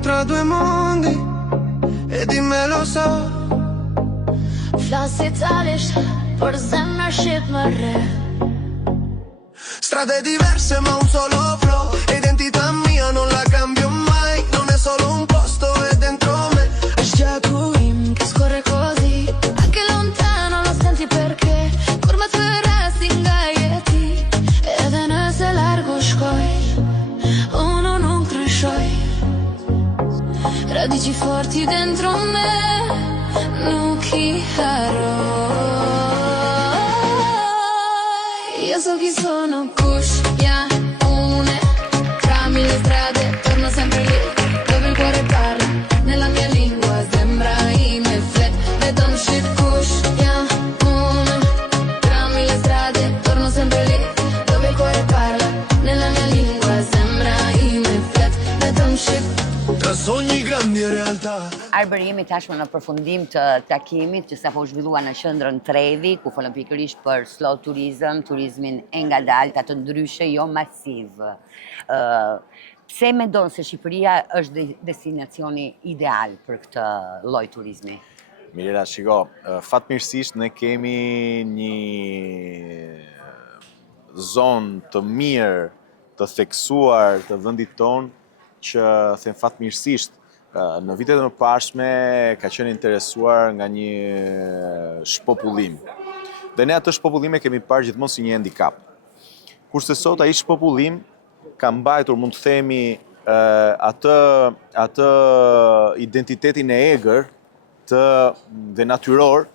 tra due mondi e dimmelo so. Flas italisht, por zemra shqip më re. Strade diverse ma un solo flow. Identità mia non la cambio mai. Non è solo un posto, è dentro me. Është gjaku im che scorre così. Anche lontano lo senti perché kur më të resti nga jeti. Edhe nëse largu shkoj, uno non crescioi. Radici forti dentro me, nuk I harroj. Io so chi sono, kush jam une. Tra mille strade torno sempre lì, dove il cuore parla nella mia lingua, sembra I miei flet. They don't shit, kush jam une. Tra mille strade torno sempre lì, dove il cuore parla nella mia lingua, sembra I miei flet. They don't shit. Tra sogni grandi e realtà. Arber, jemi tashmë në përfundim të takimit që sapo u zhvillua në qendrën Trevi, ku folëm pikërisht për slow tourism, turizmin e ngadalt, atë ndryshe jo masiv. Pse mendon se Shqipëria është destinacioni ideal për këtë lloj turizmi? Mirela, shiko, fatmirësisht ne kemi një zonë të mirë, të theksuar të vendit tonë, që them fatmirësisht në vitet e mëparshme ka qenë interesuar nga një shpopullim. Dhe ne atë shpopullim e kemi parë gjithmonë si një handicap. Kurse sot ai shpopullim ka mbajtur, mund të themi, atë identitetin e egër dhe natyror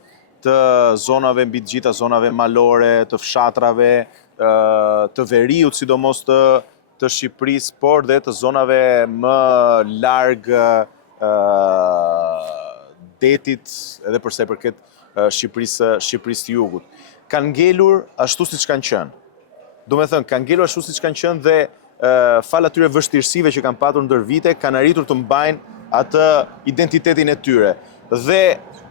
të zonave mbi të gjitha zonave malore, të fshatrave, të veriut, sidomos të Shqipërisë, por dhe të zonave më larg detit, edhe përsa I përket Shqipërisë të jugut. Kanë ngelur ashtu siç kanë qenë. Do me thënë, kanë ngelur ashtu siç kanë qenë dhe fal atyre vështirësive që kanë patur ndër vite, kanë arritur të mbajnë atë identitetin e tyre. Dhe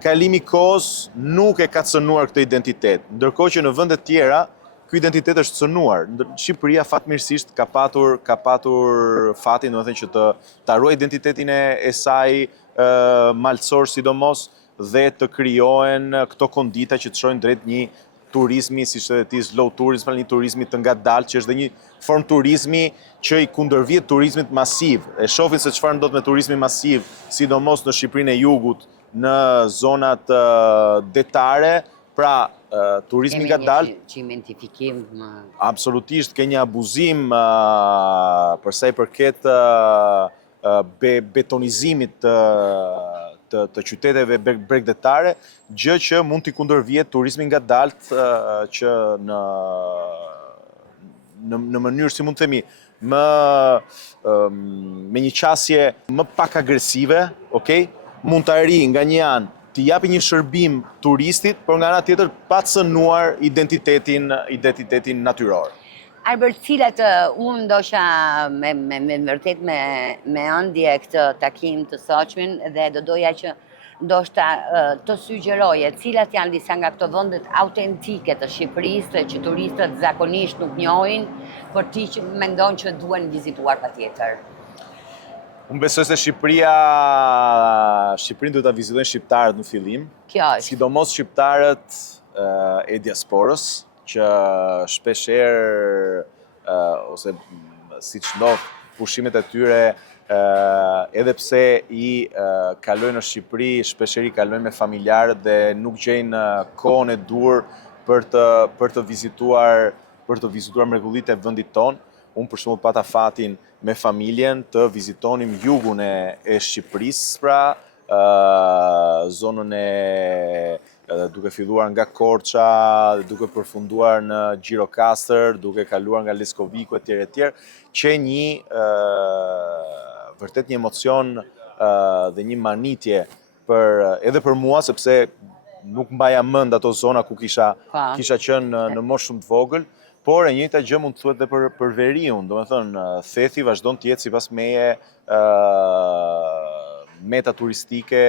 kalimi I kohës nuk e ka cënuar këtë identitet, ndërkohë që në vende tjera ky identitet është cënuar. Shqipëria fatmirësisht ka patur fatin, domethënë që ta ruaj identitetin e saj malcor sidomos dhe të krijohen këto kondita që të çojnë drejt një turizmi, siç edhe ti, slow tourism, një turizmi të ngadalt, që është dhe një formë turizmi që I kundërvjet turizmit masiv. E shohin se çfarë ndodh me turizmi masiv, sidomos në Shqipërinë e Jugut, në zonat detare, pra turizmi ngadalt. Çimentifikim. Absolutisht, ke një abuzim për sa I përket betonizimit të qyteteve bregdetare, gjë që mund t'i kundërvjet turizmin ngadalt që në mënyrë, si mund të themi, me një qasje më pak agresive, okay? Mund të arrijë nga një anë të japi një shërbim turistit, por nga ana tjetër pa cënuar identitetin natyror. Arber, cilat unë ndoshta me vërtet me ëndje këtë takim të sotshmin dhe do doja që ndoshta të sugjeroje cilat janë disa nga këto vendet autentike të Shqipërisë që turistët zakonisht nuk njohin, por ti që mendon që duhen vizituar patjetër. Unë besoj se Shqipërinë duhet ta vizitojnë shqiptarët në fillim. Kjo është. Sidomos shqiptarët e diasporës, që shpeshherë ose siç ndoh pushimet e tyre, edhe pse I kalojnë në Shqipëri, shpeshherë I kalojnë me familjarët dhe nuk gjejnë kohën e dur për të vizituar mrekullitë e vendit tonë. Unë për shembull pata fatin me familjen të vizitonim jugun e Shqipërisë, pra zonën duke filluar nga Korça, duke përfunduar në Gjirokastër, duke kaluar nga Leskoviku etj, që vërtet një emocion dhe një manitje edhe për mua, sepse nuk mbaja mend ato zona ku kisha qenë në moshë shumë të vogël. Por e njëjta gjë mund të thuhet edhe për veriun, domethënë Thethi vazhdon të jetë sipas meje meta turistike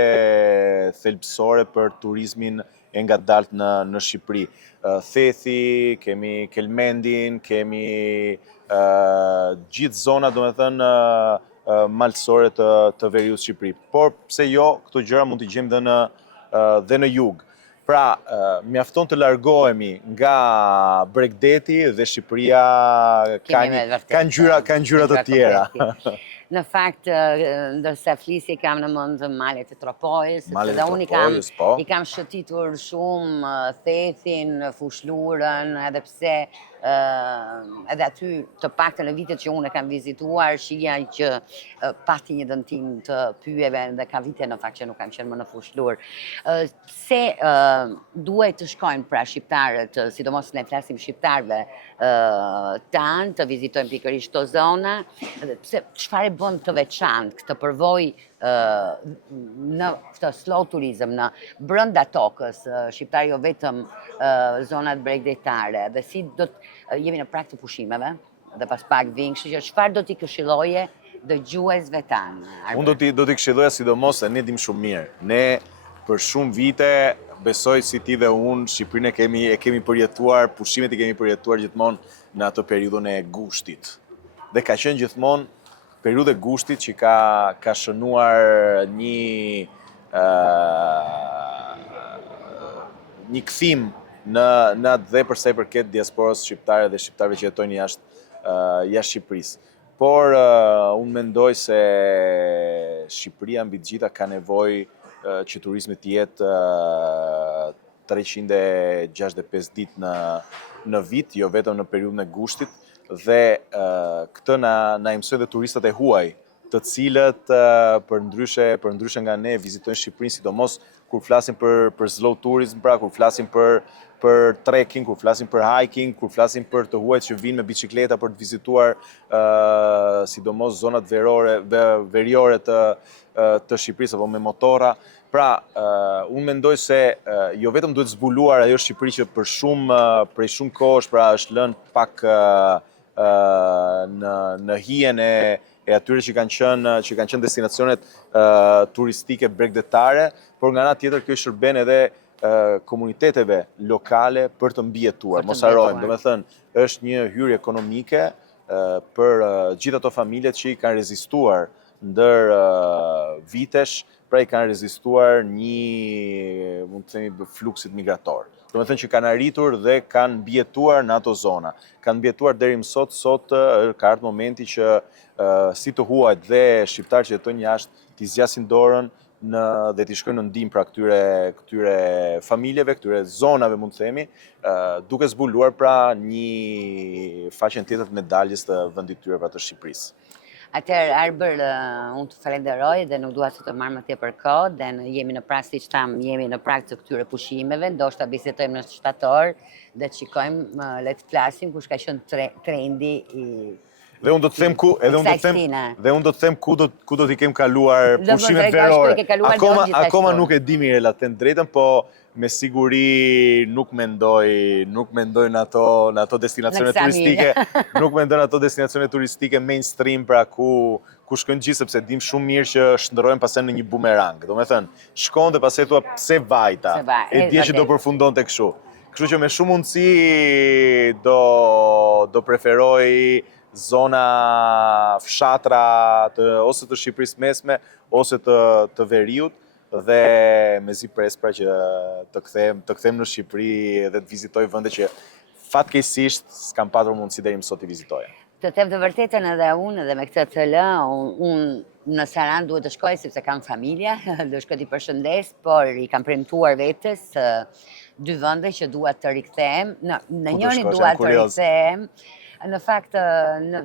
thelbësore për turizmin e ngadalt në Shqipëri. Thethi, kemi Kelmendin, kemi gjithë zona, domethënë malësore të veriut Shqipëri. Por pse jo, këto gjëra mund t'i gjejmë dhe në jug. Pra, mjafton të largohemi nga Bregdeti dhe Shqipëria ka ngjyra të tjera. Në fakt, ndërsa flisi kam në mend malet e Tropojës, Malet e sepse unë Tropojës, po. i kam shëtitur shumë Thethin, Fushlurën, edhe pse edhe aty të paktën në vitet që unë kam vizituar, shija që pati një dëmtim të pyjeve dhe ka vite në fakt që nuk kam qenë më në Fushlurë. Pse duhet të shkojnë pra shqiptarët, sidomos ne flasim shqiptarëve tanë, të vizitojnë pikërisht këto zona, dhe pse çfarë bën të veçantë këtë përvojë në këtë slow turizëm, në brenda tokës, shqiptar jo vetëm zonat bregdetare, dhe si do të jemi në prag të pushimeve, dhe pas pak vinë, kështu që çfarë do t'i këshillojë dëgjuesve tanë? Unë do t'i këshilloja sidomos se ne dim shumë mirë. Ne për shumë vite, besoj si ti dhe unë, Shqipërinë e kemi përjetuar, pushimet i kemi përjetuar gjithmonë në atë periudhën e gushtit. Dhe ka qenë gjithmonë periudhë e gushtit që ka shënuar një kthim në atë dhe përsa i përket diasporës shqiptare dhe shqiptarëve që jetojnë jashtë Shqipërisë. Por unë mendoj se Shqipëria mbi të gjitha ka nevojë që turizmi të jetë 365 ditë në vit, jo vetëm në periudhën e gushtit, dhe këtë na mësojnë dhe turistat e huaj, të cilët për ndryshe nga ne vizitojnë Shqipërinë, sidomos kur flasim për slow tourism, pra kur flasim për trekking, kur flasim për hiking, kur flasim për të huajt që vinë me bicikleta për të vizituar sidomos zonat veriore të Shqipërisë apo me motora. Pra, unë mendoj se jo vetëm duhet zbuluar ajo Shqipëri që prej shumë kohësh pra është lënë pak në hijen e atyre që kanë qenë destinacionet turistike bregdetare, por nga ana tjetër kjo shërben edhe komuniteteve lokale për të mbijetuar. Mos harrojmë, domethënë është një hyrje ekonomike për gjithë ato familjet që i kanë rezistuar ndër vitesh, pra i kanë rezistuar një, mund të themi, fluksit migrator. Domethënë që kanë arritur dhe kanë mbijetuar në ato zona. Kanë mbijetuar deri më sot ka ardhur momenti që si të huajt dhe shqiptarë që jetojnë jashtë t'i zgjasin dorën dhe t'i shkojnë në ndihmë pra këtyre familjeve, këtyre zonave mund të themi, duke zbuluar pra një faqen tjetër të medaljes të vendit tyre pra të Shqipërisë. Atëherë, Arber, unë të falenderoj dhe nuk dua të marrë më tepër kohë, dhe jemi në prag, siç tham, jemi në prag të këtyre pushimeve, ndoshta bisedojmë në shtator dhe të shikojmë, le të flasim kush ka qenë trendi i Dhe unë do të them ku do t'i kem kaluar pushimet verore. Akoma nuk e di mirë latent drejtën, po me siguri nuk mendoj në ato destinacione turistike, nuk mendoj në ato destinacione turistike mainstream pra ku shkojnë gjithë, sepse dim shumë mirë që shndërrohen pastaj në një bumerang. Domethënë, shkon dhe pastaj thua pse vajta. E di që do përfundonte kështu. Kështu që me shumë mundësi do preferoj zona fshatra ose të Shqipërisë mesme, ose të veriut, dhe mezi pres pra që të kthem në Shqipëri dhe të vizitoj vende që fatkeqësisht s'kam patur mundësi deri më sot të vizitoja. Të them të vërtetën edhe unë, dhe me këtë të lë, unë në Saran duhet të shkoj sepse kam familje, do shkoj t'i përshëndes, por i kam premtuar vetes 2 vende që dua të rikthehem. Në njërin dua të rikthehem. Në fakt,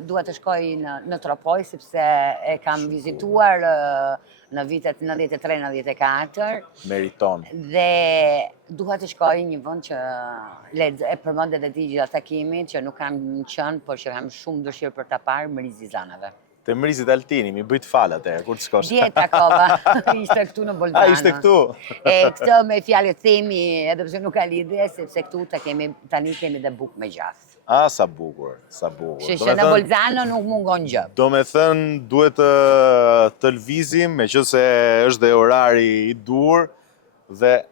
dua të shkoj në Tropoj, sepse e kam vizituar në vitet 93-94. Meriton. Dhe dua të shkoj një vend që e përmendet edhe ti gjatë takimit, që nuk kam qenë, por që kam shumë dëshirë për ta parë, Mrizi Zanave. Te Mrizit Altini, mi bëjt falat kur të shkosh. Djeta kova, ishte këtu në Bolzano. A, ishte këtu? Këtë me fjalët themi, edhe pse nuk ka lidhje, sepse këtu tani kemi dhe bukë me gjath. A, sa bukur, sa bukur. Që në Bolzano nuk mungon gjë. Do me thënë, duhet të lvizim, me që se është dhe orari i dur, dhe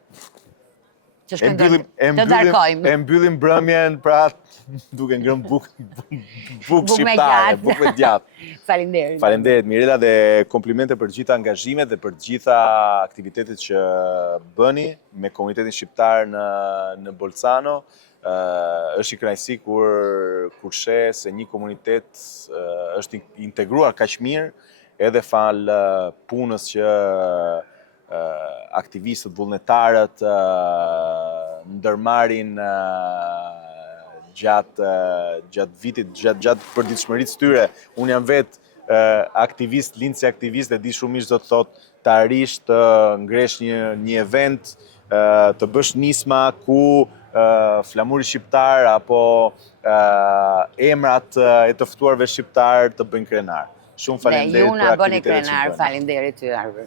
Që shkojmë të darkojmë. E mbyllim mbrëmjen, pra duke ngrënë bukë shqiptare, bukë me djathë. Faleminderit. Faleminderit Mirela dhe komplimente për gjitha angazhimet dhe për gjitha aktivitetet që bëni me komunitetin shqiptar në Bolzano. Është i kënaqësi kur sheh se një komunitet është integruar kaq mirë edhe fal punës që aktivistët, vullnetarët ndërmarrin gjatë vitit, gjatë përditshmërisë tyre. Unë jam vetë aktivist, lind si aktivist dhe di shumë mirë do të thotë të arish të ngresh një event, të bësh nisma ku flamuri shqiptar apo emrat e të ftuarve shqiptar të bëjnë krenar. Shumë faleminderit për aktivitetin që bëni. Faleminderit ty, Arber.